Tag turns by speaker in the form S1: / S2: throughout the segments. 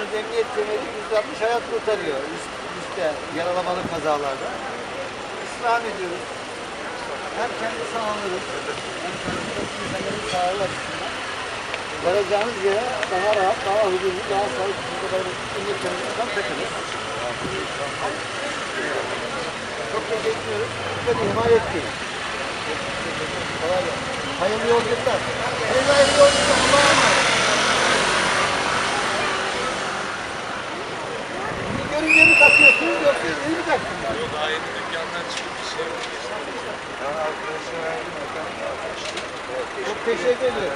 S1: biliyorsunuz emniyet kemeri %60 hayat kurtarıyor. Risk, riskte, yaralamalı kazalarda. İslam ediyoruz. Hem kendi sağlığımız, hem karşıdaki insanların sağlığı açısından varacağınız yere daha rahat, daha huzurlu, daha sağlıklı bir kadar emniyet kemerine tam takılır. Çok teşekkür ediyoruz. Edin, ihmal gelsin. Hayırlı yolculuklar. Hayırlı yolculuklar. Allah'a emanet. Mi taktınız?
S2: Daha yeni dükkandan çıkıp bir şey oldu.
S1: Çok teşekkür ederim.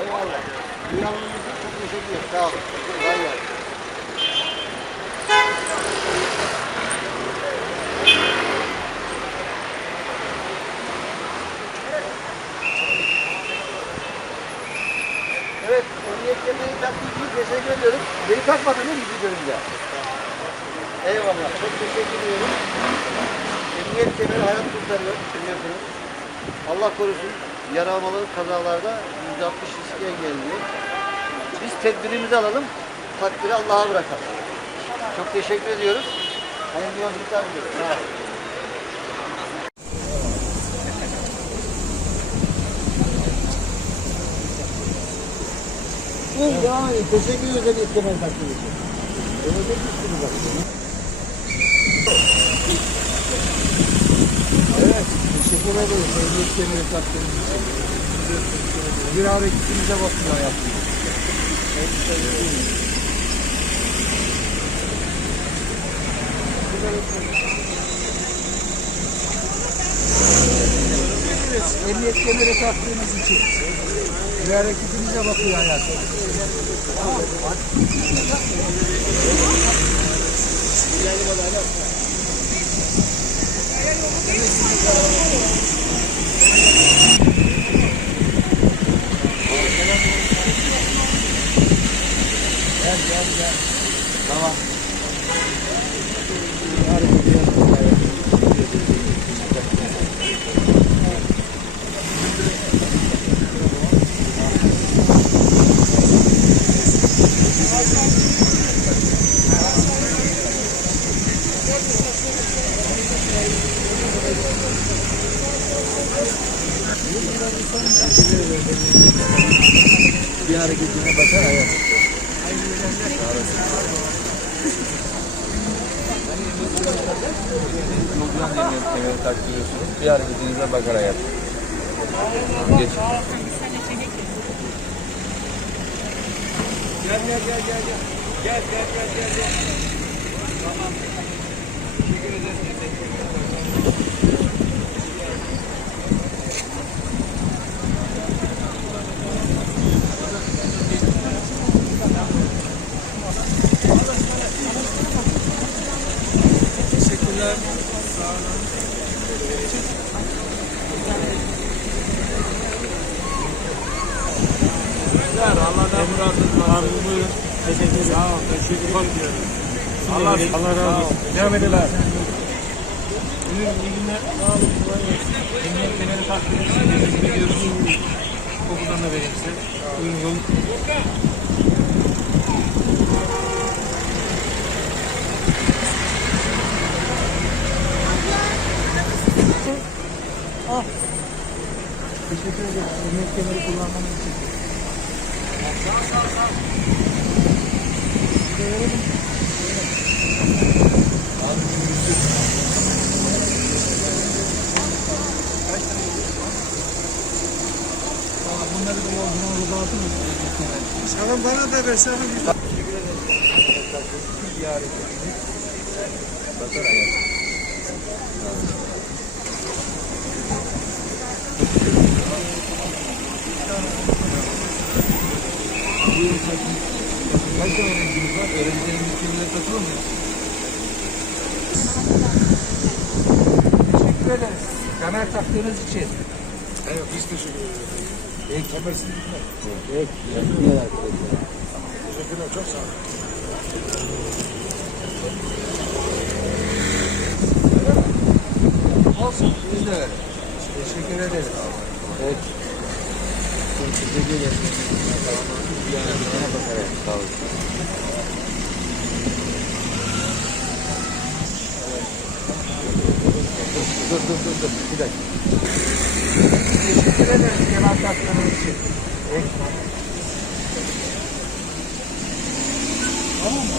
S1: Eyvallah. Duyarlılığınız için çok teşekkür ederim. Sağ olun. Kolay gelsin. Evet, emniyet kemerini taktığınız için teşekkür ediyorum. Beni takmadın değil mi bizi görünce? Eyvallah, çok teşekkür ediyorum. Emniyet kemeri hayat kurtarıyor, biliyorsunuz. Allah korusun, yaralamalı kazalarda %60 riske engelliyor. Biz tedbirimizi alalım, takdiri Allah'a bırakalım. Çok teşekkür ediyoruz. Hayırlı yolculuklar. Evet, devam edin. Teşekkür ederiz kemeri taktığınız için. Aslında? Evet, teşekkür ederiz emniyet kemeri taktığınız için. Bir hareketimize bakın hayatım. Emniyet kemeri taktığınız için. Bir hareketimize bakıyor hayatım. Gel 너무 게임 스타일이더라고. Bir hareketine bakar hayat.
S2: Yoldan emniyet kemeri taktırıyorsunuz. Bir hareketinize bakar hayat. Geç.
S1: Gel gel gel gel gel. Gel gel gel gel gel. Tamam. Teşekkür ederim.
S2: Teşekkürler. Sağ olun. Allah'dan razı olsun. Buyurun. Teşekkür ederim. Sağ ol. Teşekkür ediyorum. Allah, Allah razı olsun. Devam edelim. Buyurun. iyi günler. Sağ olun. Kolay gelsin. Emniyet kemeri taktınız. Teşekkür ediyoruz. Kokudan da vereyim size. Buyurun yolun.
S1: Teşekkür ederim. Emniyet kemeri kullanmanız için. Bunları da yolculuğuna dağıtır mısınız?
S2: Sana bana da versene.
S1: Teşekkür ederim. Bir hareketiniz. Bakar hayat. Buyurun takın. Kaç tane öğrencimiz var? Öğrencilerin ülkelerine katılır mı? Teşekkür ederiz. Kemer taktığınız için.
S2: Evet biz teşekkür ederiz. Kemersiz gitmez.
S1: Peki. Yapıyorlar arkadaşlar.
S2: Teşekkürler çok sağ olun.
S1: Olsun. Biz de öyle. Teşekkür ederiz. Evet. Teşekkür ederim. Sağ olun.
S2: Dur dur dur dur. Bir dakika. Teşekkür ederiz Kemal Kaptan'ın için. Tamam mı?